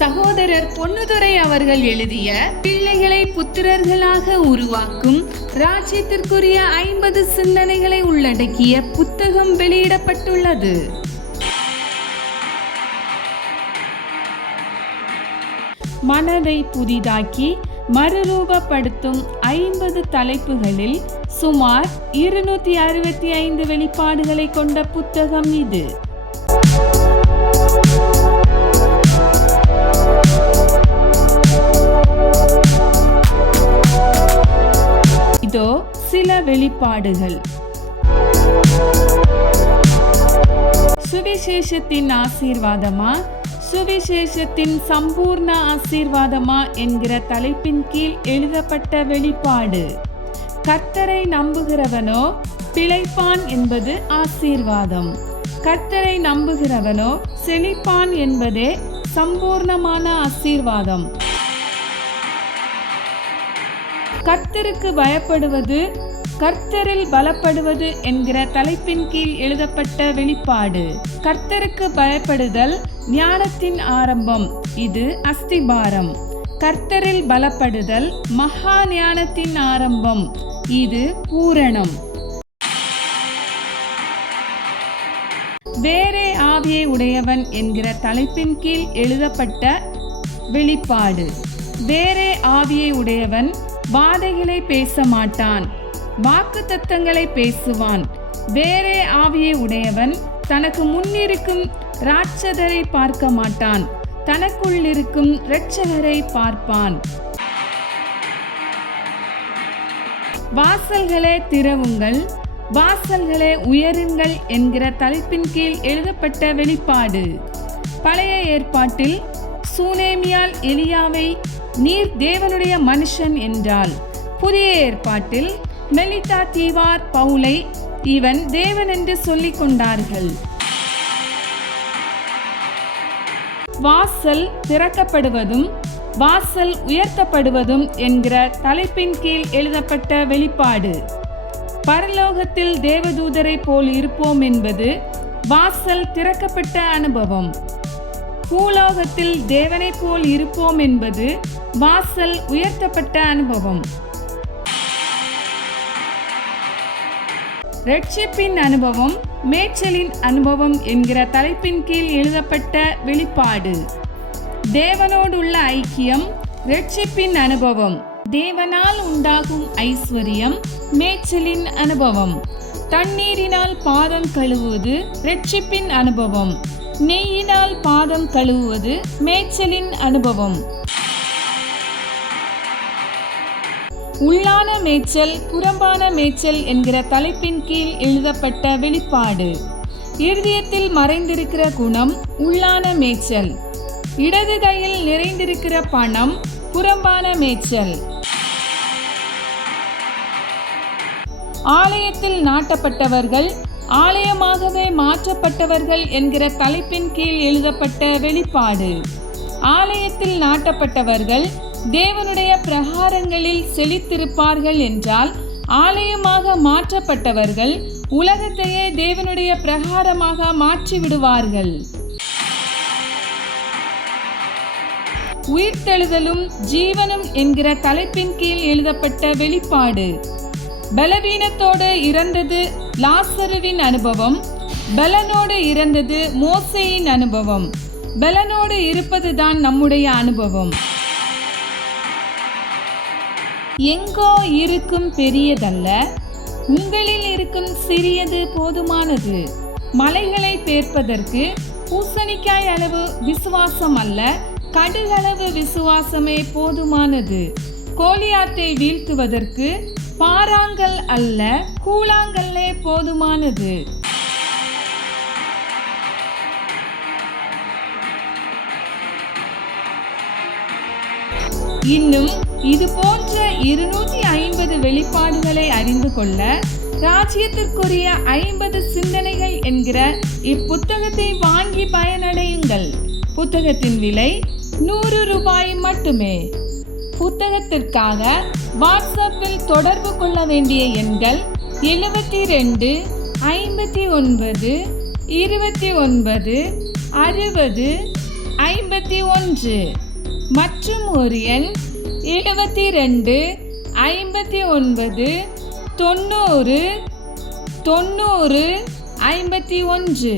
சகோதரர் பொன்னுதுரை அவர்கள் எழுதிய பிள்ளைகளை புத்திரர்களாக உருவாக்கும் ராஜ்யத்திற்குரிய ஐம்பது சிந்தனைகளை உள்ளடக்கிய புத்தகம் வெளியிடப்பட்டுள்ளது. மனதை புதிதாக்கி மறுரூபப்படுத்தும் ஐம்பது தலைப்புகளில் சுமார் இருநூத்தி அறுபத்தி ஐந்து வெளிப்பாடுகளை கொண்ட புத்தகம் இது. சில வெளிப்பாடுகள். சுவிசேஷத்தின் ஆசீர்வாதமா? சுவிசேஷத்தின் சம்பூர்ண ஆசீர்வாதமா என்கிற தலைப்பின் கீழ் எழுதப்பட்ட வெளிப்பாடு. கர்த்தரை நம்புகிறவனோ பிழைப்பான் என்பது ஆசீர்வாதம். கர்த்தரை நம்புகிறவனோ செழிப்பான் என்பதே சம்பூர்ணமான ஆசீர்வாதம். கர்த்தருக்கு பயப்படுவது கர்த்தரில் பலப்படுவது என்கிற தலைப்பின் கீழ் எழுதப்பட்ட வெளிப்பாடு. கர்த்தருக்கு பயப்படுதல் ஞானத்தின் ஆரம்பம். இது அஸ்திபாரம். கர்த்தரில் பலப்படுதல் மகா ஞானத்தின் ஆரம்பம். இது பூரணம். வேறே ஆவியை உடையவன் என்கிற தலைப்பின் கீழ் எழுதப்பட்ட வெளிப்பாடு. வேறே ஆவியை உடையவன் வாதைகளை பேச மாட்டான். வாக்கு தத்தங்களை பேசுவான். வேறே ஆவியை உடையவன் தனக்கு முன்னிருக்கும் ராட்சதரை பார்க்க மாட்டான். தனக்குள் இருக்கும் இரட்சகரை பார்ப்பான். வாசல்களே திறவுங்கள் வாசல்களே உயருங்கள் என்கிற தலைப்பின் கீழ் எழுதப்பட்ட வெளிப்பாடு. பழைய ஏற்பாட்டில் சூனேமியால் எலியாவை நீர் தேவனுடைய மனுஷன் என்றால் புதிய ஏற்பாட்டில் மெலிதா தீவார் பவுலை இவன் தேவன் என்று சொல்லிக் கொண்டார்கள். வாசல் திறக்கப்படுவதும் வாசல் உயர்த்தப்படுவதும் என்கிற தலைப்பின் கீழ் எழுதப்பட்ட வெளிப்பாடு. பரலோகத்தில் தேவதூதரை போல் இருப்போம் என்பது வாசல் திறக்கப்பட்ட அனுபவம். பூலோகத்தில் தேவனைப் போல் இருப்போம் என்பது வாசல் உயர்த்தப்பட்ட அனுபவம். ரட்சிப்பின் அனுபவம் மேய்ச்சலின் அனுபவம் என்கிற தலைப்பின் கீழ் எழுதப்பட்ட வெளிப்பாடு. தேவனோடுள்ள ஐக்கியம் ரட்சிப்பின் அனுபவம். தேவனால் உண்டாகும் ஐஸ்வர்யம் மேய்ச்சலின் அனுபவம். தண்ணீரினால் பாதம் கழுவுவது ரட்சிப்பின் அனுபவம். நெய்யினால் பாதம் கழுவுவது மேய்ச்சலின் அனுபவம். உள்ளான மேய்ச்சல் புறம்பான மேய்ச்சல் என்கிற தலைப்பின் கீழ் எழுதப்பட்ட வெளிப்பாடு. இருதயத்தில் மறைந்திருக்கிற குணம் உள்ளான மேய்ச்சல். இடது கையில் நிறைந்திருக்கிற பணம் புறம்பான மேய்ச்சல். ஆலயத்தில் நாட்டப்பட்டவர்கள் ஆலயமாகவே மாற்றப்பட்டவர்கள் என்கிற தலைப்பின் கீழ் எழுதப்பட்ட வெளிப்பாடு. ஆலயத்தில் நாட்டப்பட்டவர்கள் தேவனுடைய பிரகாரங்களில் செழித்திருப்பார்கள் என்றால் ஆலயமாக மாற்றப்பட்டவர்கள் உலகத்தையே தேவனுடைய பிரகாரமாக மாற்றி விடுவார்கள் உயிர்த்தெழுதலும் ஜீவனும் என்கிற தலைப்பின் கீழ் எழுதப்பட்ட வெளிப்பாடு. பலவீனத்தோடு இறந்தது லாசருவின் அனுபவம் பலனோடு இறந்தது மோசையின் அனுபவம் பலனோடு இருப்பதுதான் நம்முடைய அனுபவம். எங்கோ இருக்கும் பெரியதல்ல. உங்களில் இருக்கும் சிறியது போதுமானது. மலைகளை பேர்ப்பதற்கு பூசணிக்காய் அளவு விசுவாசம் அல்ல கடுகளவு விசுவாசமே போதுமானது. கோலியாத்தை வீழ்த்துவதற்கு பாறாங்கல் அல்ல கூழாங்கல்லே போதுமானது. இன்னும் இது போன்ற இருநூற்றி ஐம்பது வெளிப்பாடுகளை அறிந்து கொள்ள ராஜ்யத்திற்குரிய ஐம்பது சிந்தனைகள் என்கிற இப்புத்தகத்தை வாங்கி பயனடையுங்கள். புத்தகத்தின் விலை நூறு ரூபாய் மட்டுமே. புத்தகத்திற்காக வாட்ஸ்அப்பில் தொடர்பு கொள்ள வேண்டிய எண்கள் எழுபத்தி ரெண்டு ஐம்பத்தி ஒன்பது இருபத்தி ஒன்பது அறுபது ஐம்பத்தி ஒன்று. மற்றும் ஒரு எண் எழுபத்தி ரெண்டு ஐம்பத்தி ஒன்பது தொண்ணூறு தொண்ணூறு ஐம்பத்தி ஒன்று